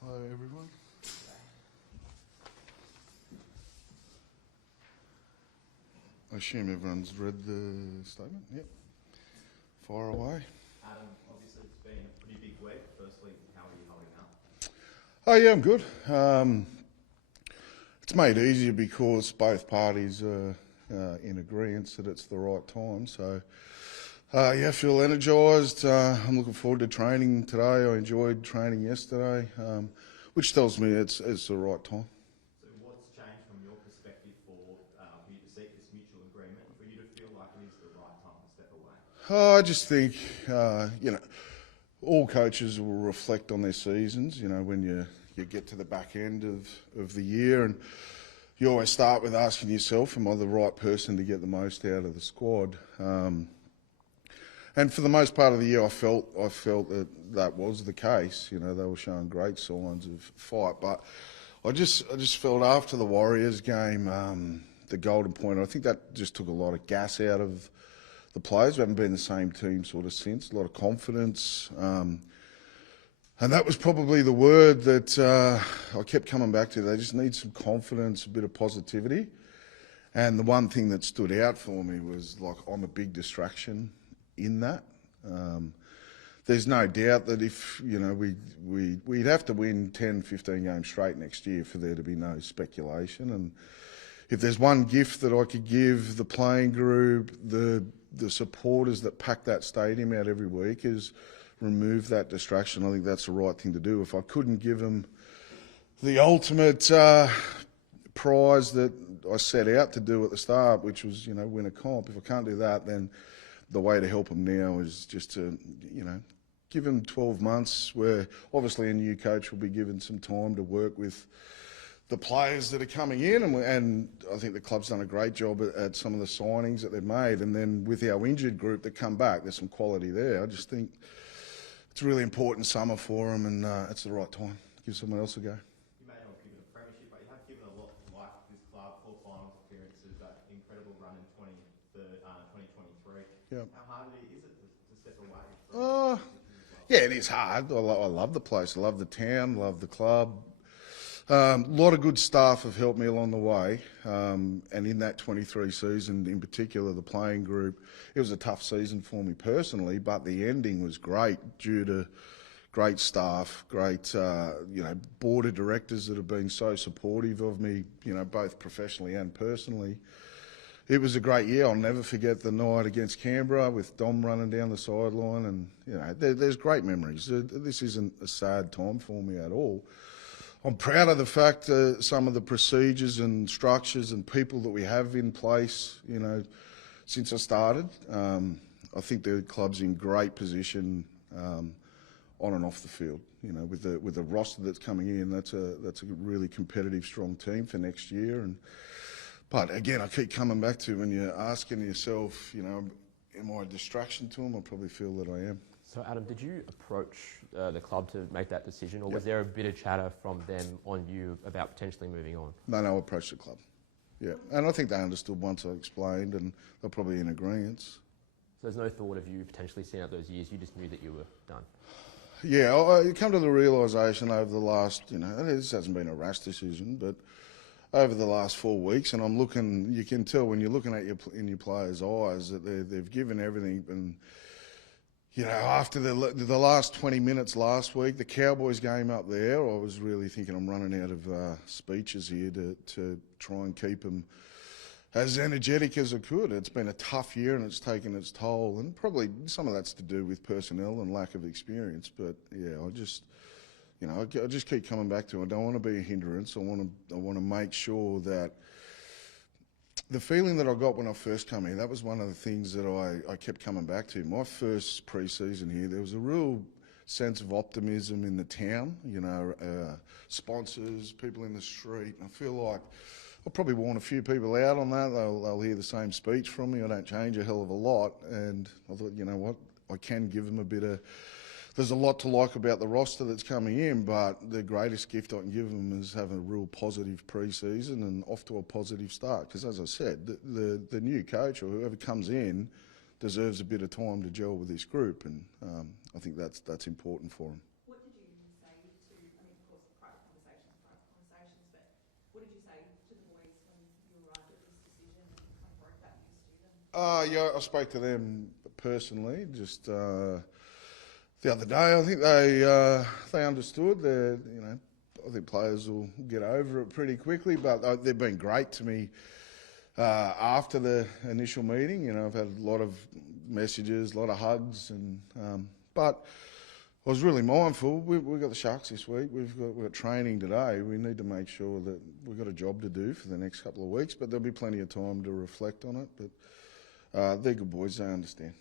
Hello everyone. I assume everyone's read the statement? Yep. Fire away. Adam, obviously it's been a pretty big week. Firstly, how are you holding up? Oh yeah, I'm good. It's made easier because both parties are in agreement that it's the right time. So yeah, I feel energised. I'm looking forward to training today. I enjoyed training yesterday, which tells me it's the right time. So what's changed from your perspective for you to seek this mutual agreement, for you to feel like it is the right time to step away? I just think, all coaches will reflect on their seasons, when you get to the back end of the year, and you always start with asking yourself, am I the right person to get the most out of the squad? And for the most part of the year, I felt that was the case. They were showing great signs of fight, but I just felt after the Warriors game, the Golden Point, I think that just took a lot of gas out of the players. We haven't been the same team sort of since. A lot of confidence. And that was probably the word that I kept coming back to. They just need some confidence, a bit of positivity. And the one thing that stood out for me was, like, I'm a big distraction in that. There's no doubt that if, we'd have to win 10, 15 games straight next year for there to be no speculation. And if there's one gift that I could give the playing group, the supporters that pack that stadium out every week, is remove that distraction. I think that's the right thing to do. If I couldn't give them the ultimate prize that I set out to do at the start, which was, win a comp, if I can't do that, then the way to help them now is just to, give them 12 months where obviously a new coach will be given some time to work with the players that are coming in, and I think the club's done a great job at some of the signings that they've made. And then with our injured group that come back, there's some quality there. I just think it's a really important summer for them, and it's the right time. Give someone else a go. You may not have given a premiership, but you have given a lot to life to this club, 4 finals appearances, that incredible run in 2023. Yeah. How hard is it to step away from Yeah, it is hard. I love the place. I love the town, love the club. A lot of good staff have helped me along the way, and in that 23 season in particular, the playing group, it was a tough season for me personally, but the ending was great due to great staff, great board of directors that have been so supportive of me, both professionally and personally. It was a great year. I'll never forget the night against Canberra with Dom running down the sideline, and there's great memories. This isn't a sad time for me at all. I'm proud of the fact that some of the procedures and structures and people that we have in place, since I started. I think the club's in great position on and off the field. With the roster that's coming in, that's a really competitive, strong team for next year. But again, I keep coming back to when you're asking yourself, am I a distraction to them? I probably feel that I am. So Adam, did you approach the club to make that decision, or was there a bit of chatter from them on you about potentially moving on? No, I approached the club. Yeah, and I think they understood once I explained, and they're probably in agreement. So there's no thought of you potentially seeing out those years, you just knew that you were done? Yeah, I come to the realisation over the last, this hasn't been a rash decision, but over the last 4 weeks, and I'm looking, you can tell when you're looking at in your players' eyes that they've given everything. And after the last 20 minutes last week, the Cowboys game up there, I was really thinking I'm running out of speeches here to try and keep them as energetic as I could. It's been a tough year and it's taken its toll, and probably some of that's to do with personnel and lack of experience. But yeah, I just keep coming back to it. I don't want to be a hindrance. I want to make sure that the feeling that I got when I first came here, that was one of the things that I kept coming back to. My first pre-season here, there was a real sense of optimism in the town, sponsors, people in the street. And I feel like I'll probably warn a few people out on that. They'll hear the same speech from me. I don't change a hell of a lot. And I thought, you know what, I can give them a bit of... There's a lot to like about the roster that's coming in, but the greatest gift I can give them is having a real positive pre-season and off to a positive start. Because as I said, the new coach or whoever comes in deserves a bit of time to gel with this group, and I think that's important for them. What did you say to, of course, Yeah, I spoke to them personally just the other day. I think they understood. I think players will get over it pretty quickly, but they've been great to me after the initial meeting. I've had a lot of messages, a lot of hugs, but I was really mindful. We've got the Sharks this week. We've got training today. We need to make sure that we've got a job to do for the next couple of weeks, but there'll be plenty of time to reflect on it. But they're good boys. They understand.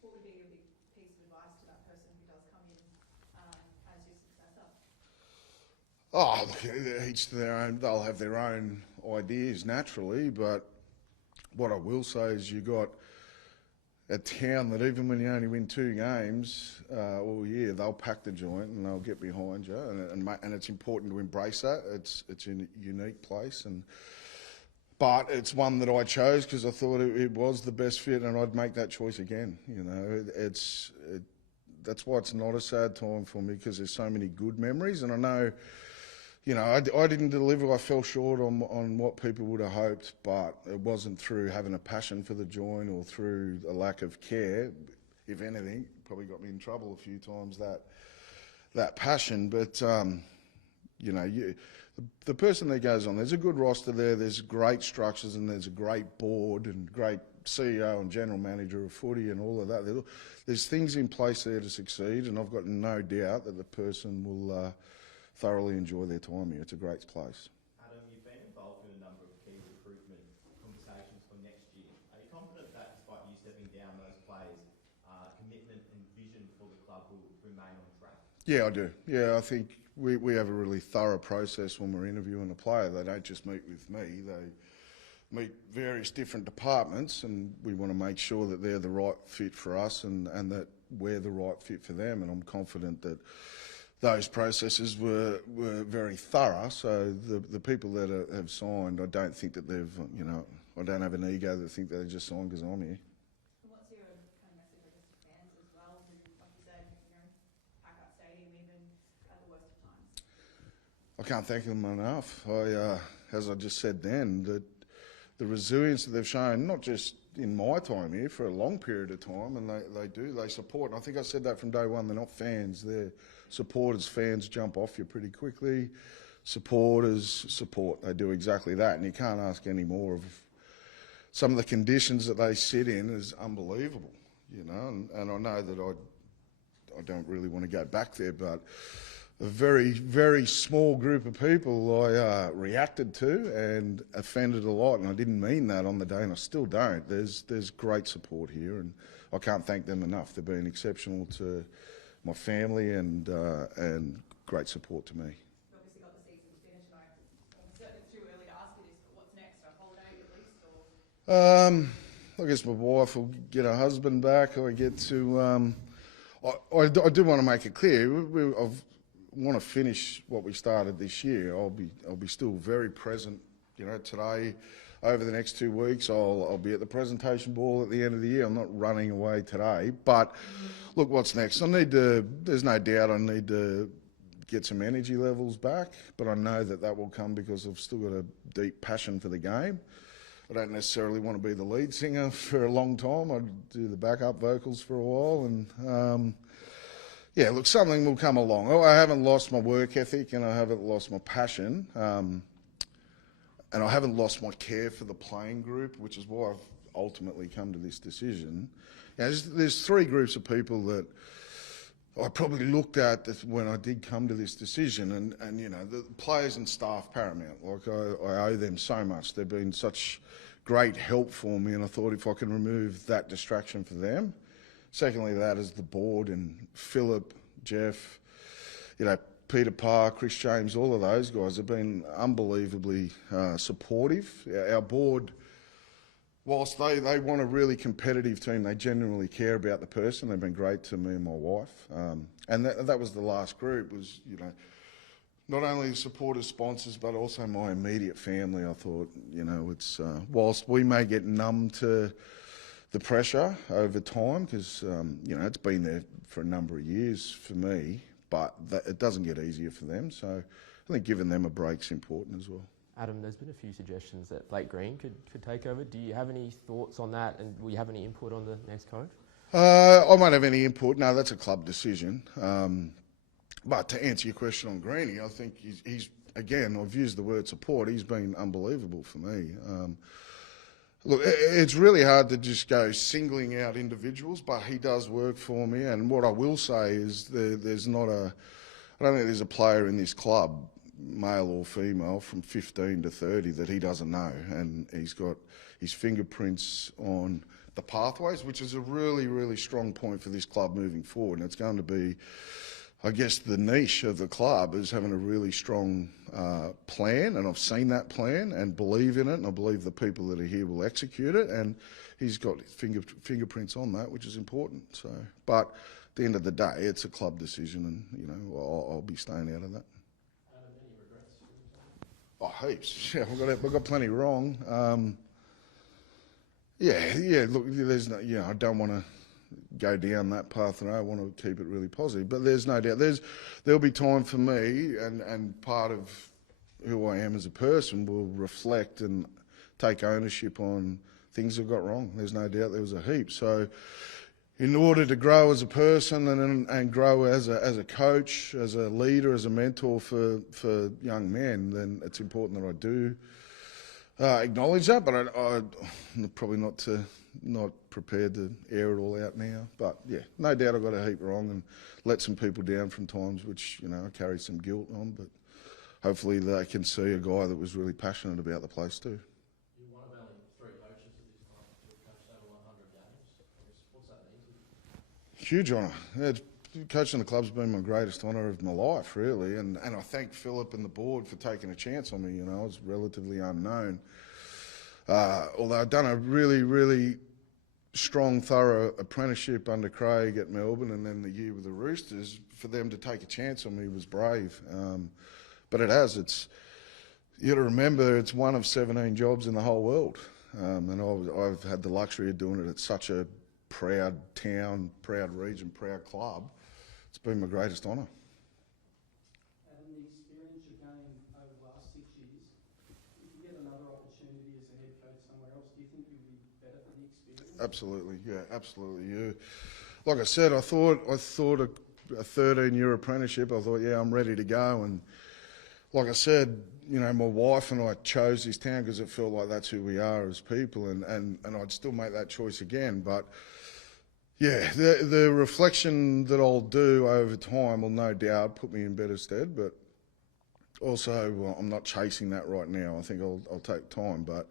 What would be your big piece of advice to that person who does come in as your successor? Oh, look, each to their own. They'll have their own ideas naturally, but what I will say is you got a town that even when you only win 2 games all year, they'll pack the joint and they'll get behind you, and it's important to embrace that. It's a unique place, but it's one that I chose because I thought it was the best fit, and I'd make that choice again. That's why it's not a sad time for me, because there's so many good memories, and I know. I didn't deliver. I fell short on what people would have hoped, but it wasn't through having a passion for the joint or through a lack of care. If anything, probably got me in trouble a few times, that passion. But, the person that goes on, there's a good roster there, there's great structures, and there's a great board and great CEO and general manager of footy and all of that. There's things in place there to succeed, and I've got no doubt that the person will thoroughly enjoy their time here. It's a great place. Adam, you've been involved in a number of key recruitment conversations for next year. Are you confident that despite you stepping down, those players' commitment and vision for the club will remain on track? Yeah, I do. Yeah, I think we have a really thorough process when we're interviewing a player. They don't just meet with me. They meet various different departments, and we want to make sure that they're the right fit for us and that we're the right fit for them. And I'm confident that those processes were very thorough. So the people that have signed, I don't think that they've, I don't have an ego that think they just signed because I'm here. And what's your kind of message, I guess, to fans as well, who, like you said, pack out stadium even at the worst of times? I can't thank them enough. As I just said then, that the resilience that they've shown, not just in my time here, for a long period of time, and they support. And I think I said that from day one. They're not fans, they're supporters. Fans jump off you pretty quickly. Supporters support. They do exactly that, and you can't ask any more of some of the conditions that they sit in is unbelievable, and I know that I don't really want to go back there, but a very, very small group of people I reacted to and offended a lot, and I didn't mean that on the day, and I still don't. There's great support here, and I can't thank them enough. They've been exceptional to my family and great support to me. You've obviously got the season to finish, and I'm certain it's too early to ask you this, but what's next? A holiday at least, or? I guess my wife will get her husband back. I get to. I do want to make it clear. I want to finish what we started this year. I'll be still very present. Today, over the next 2 weeks, I'll be at the presentation ball at the end of the year. I'm not running away today. But look, what's next? There's no doubt I need to get some energy levels back, but I know that will come because I've still got a deep passion for the game. I don't necessarily want to be the lead singer for a long time. I do the backup vocals for a while, and look, something will come along. I haven't lost my work ethic, and I haven't lost my passion, and I haven't lost my care for the playing group, which is why I've ultimately come to this decision. There's 3 groups of people that I probably looked at when I did come to this decision, and the players and staff paramount. Like I owe them so much. They've been such great help for me, and I thought if I can remove that distraction for them. Secondly, that is the board and Philip, Jeff, Peter Parr, Chris James, all of those guys have been unbelievably supportive. Our board, whilst they want a really competitive team, they genuinely care about the person. They've been great to me and my wife. And that was the last group, was, not only supporters, sponsors, but also my immediate family. I thought, it's whilst we may get numb to the pressure over time, because, it's been there for a number of years for me, but it doesn't get easier for them. So I think giving them a break's important as well. Adam, there's been a few suggestions that Blake Green could take over. Do you have any thoughts on that, and will you have any input on the next coach? I won't have any input. No, that's a club decision. But to answer your question on Greeny, I think he's again, I've used the word support. He's been unbelievable for me. Look, it's really hard to just go singling out individuals, but he does work for me. And what I will say is there's not a, I don't think there's a player in this club, male or female, from 15 to 30 that he doesn't know. And he's got his fingerprints on the pathways, which is a really, really strong point for this club moving forward. And it's going to be, I guess, the niche of the club is having a really strong plan, and I've seen that plan and believe in it, and I believe the people that are here will execute it, and he's got fingerprints on that, which is important. So, but at the end of the day, it's a club decision, and I'll be staying out of that. Any regrets? Oh, heaps. Yeah, we've got plenty wrong. Yeah. Look, there's no, I don't want to go down that path, and I want to keep it really positive. But there's no doubt there'll be time for me, and part of who I am as a person will reflect and take ownership on things I got wrong. There's no doubt there was a heap. So in order to grow as a person and grow as a coach, as a leader, as a mentor for young men, then it's important that I do acknowledge that, but I'm probably not prepared to air it all out now. But yeah, no doubt I got a heap wrong and let some people down from times, which I carry some guilt on. But hopefully they can see a guy that was really passionate about the place too. You're one of only 3 coaches at this time to have coached over 100 games. I guess, what's that mean to you? Huge honour. Yeah, coaching the club's been my greatest honour of my life, really, and I thank Philip and the board for taking a chance on me. I was relatively unknown, although I'd done a really, really strong, thorough apprenticeship under Craig at Melbourne, and then the year with the Roosters. For them to take a chance on me was brave, but it has. You got to remember, it's one of 17 jobs in the whole world, and I've had the luxury of doing it at such a proud town, proud region, proud club. It's been my greatest honour. Adam, the experience you've gained over the last 6 years, if you get another opportunity as a head coach somewhere else, do you think you'll be better for the experience? Absolutely, yeah, absolutely. Yeah. Like I said, I thought a 13-year apprenticeship, I thought, yeah, I'm ready to go. And like I said, my wife and I chose this town because it felt like that's who we are as people, and I'd still make that choice again. But yeah, the reflection that I'll do over time will no doubt put me in better stead, but also I'm not chasing that right now. I think I'll take time, but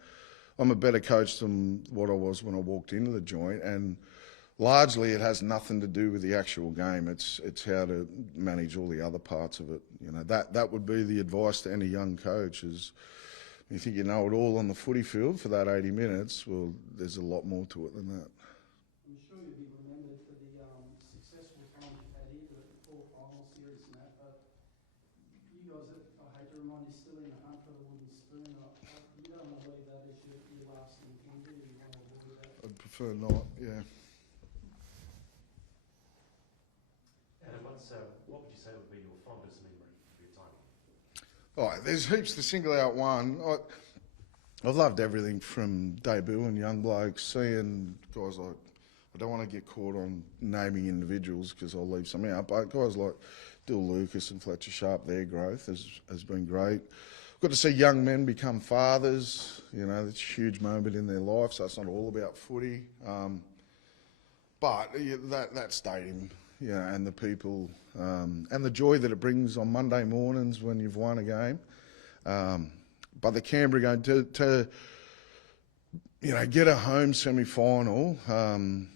I'm a better coach than what I was when I walked into the joint, and largely it has nothing to do with the actual game. It's how to manage all the other parts of it. That would be the advice to any young coach is, you think you know it all on the footy field for that 80 minutes, well, there's a lot more to it than that. I'm sure you'll be remembered for the successful times you've had here, the 4 final series and that, but you guys, I hate to remind you, still in the hunt for the wooden spoon. You don't want to leave that as your lasting thing, do you? You want to avoid that? I'd prefer not, yeah. And what would you say would be your fondest memory of your time? Oh, there's heaps to single out one. I've loved everything from debut and young blokes, seeing guys like, I don't want to get caught on naming individuals because I'll leave some out, but guys like Dill Lucas and Fletcher Sharp, their growth has been great. Got to see young men become fathers, it's a huge moment in their life, so it's not all about footy. But that stadium, and the people, and the joy that it brings on Monday mornings when you've won a game. But the Canberra game, to get a home semi-final, and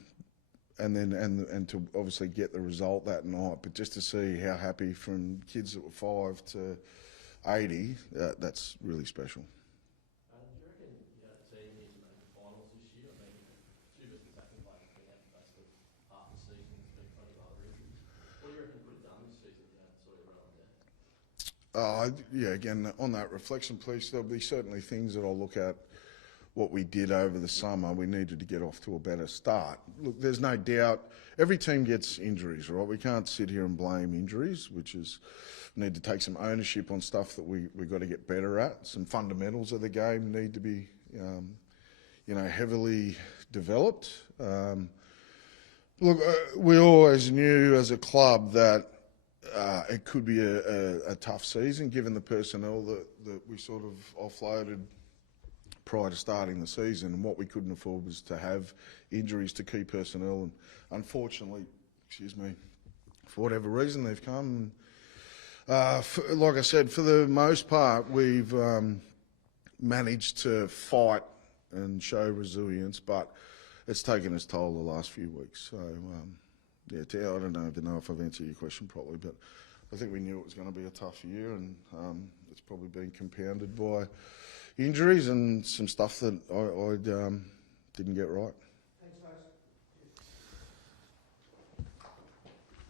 to obviously get the result that night, but just to see how happy from kids that were 5 to 80, that's really special. Do you reckon the team needs to make the finals this year? I mean, 2 best attacking players have been out for basically half the season. There's been plenty of other injuries. What do you reckon you could have done this season to sort of run there? Yeah, again, on that reflection piece, there'll be certainly things that I'll look at what we did over the summer, we needed to get off to a better start. Look, there's no doubt every team gets injuries, right? We can't sit here and blame injuries, which is we need to take some ownership on stuff that we've got to get better at. Some fundamentals of the game need to be, heavily developed. Look, we always knew as a club that it could be a tough season given the personnel that we sort of offloaded prior to starting the season, and what we couldn't afford was to have injuries to key personnel, and unfortunately, for whatever reason they've come. Like I said, for the most part, we've managed to fight and show resilience, but it's taken its toll the last few weeks. So, I don't know if I've answered your question properly, but I think we knew it was going to be a tough year, and it's probably been compounded by injuries and some stuff that I didn't get right.